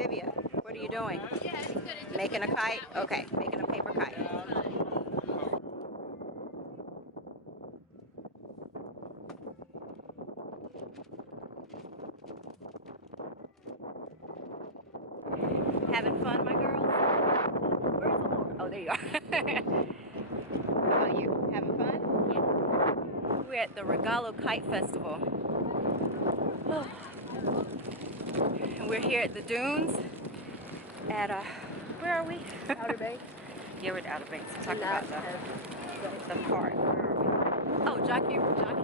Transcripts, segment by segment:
Vivian, what are you doing? Making a kite? Okay, making a paper kite. Having fun, my girls? Where's the Lord? Oh, there you are. How about you? Having fun? Yeah. We're at the Rogallo Kite Festival. And we're here at the dunes at where are we? Outer Banks. Yeah, we're at Outer Banks. We're talking about the park. Where are we? Oh, Jockey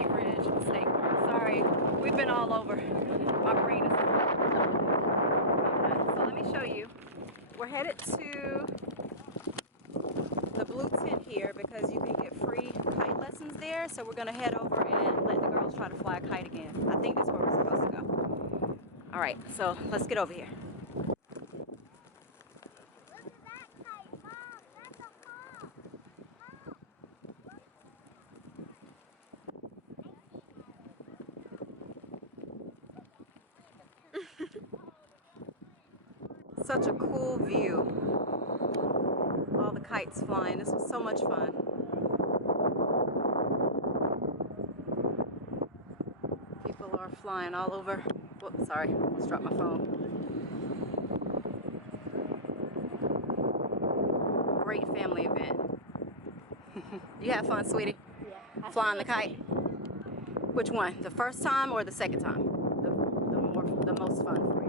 Ridge State Park. Sorry, we've been all over. My brain is. So let me show you. We're headed to the blue tent here because you can get free kite lessons there. So we're gonna head over and let the girls try to fly a kite again. I think that's where we're supposed to go. All right, so let's get over here. Such a cool view. All the kites flying. This was so much fun. People are flying all over. Whoops, sorry, almost dropped my phone. Great family event. You have fun, sweetie? Yeah. Flying the kite? Which one? The first time or the second time? The most fun for you?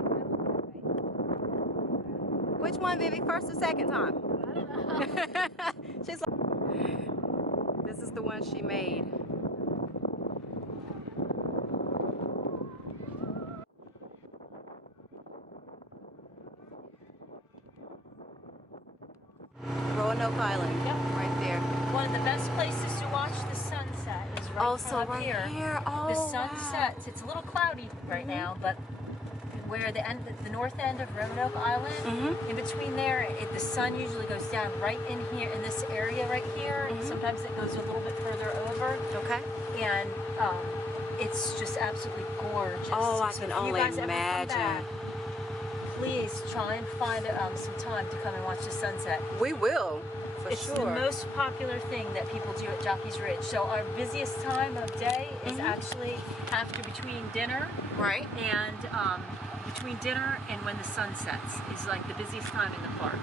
Which one, Vivi? First or second time? I don't know. She's like, this is the one she made. Roanoke Island. Yep. Right there. One of the best places to watch the sunset is right here. Oh, the sun sets. It's a little cloudy right now, but where the north end of Roanoke Island, in between there, the sun usually goes down right in here, in this area right here. Sometimes it goes a little bit further over. Okay. And it's just absolutely gorgeous. Oh, I So can if you only guys ever come imagine. back, please try and find some time to come and watch the sunset. We will, for It's sure. the most popular thing that people do at Jockey's Ridge. So our busiest time of day is actually between dinner, right? And between dinner and when the sun sets is like the busiest time in the park.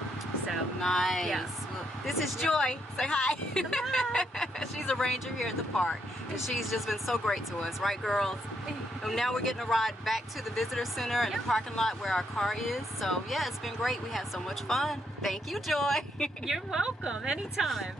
So nice. Yeah. Well, this is Joy. Say hi. She's a ranger here at the park, and she's just been so great to us, right, girls? And now we're getting a ride back to the visitor center and the parking lot where our car is. So yeah, it's been great. We had so much fun. Thank you, Joy. You're welcome. Anytime.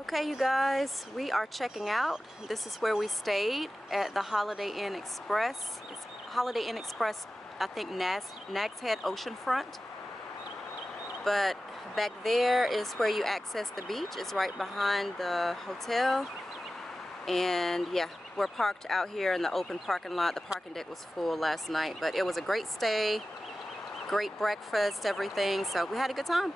Okay, you guys, we are checking out. This is where we stayed at the Holiday Inn Express. It's Holiday Inn Express, I think Nags Head Oceanfront. But back there is where you access the beach. It's right behind the hotel. And yeah, we're parked out here in the open parking lot. The parking deck was full last night, but it was a great stay, great breakfast, everything. So we had a good time.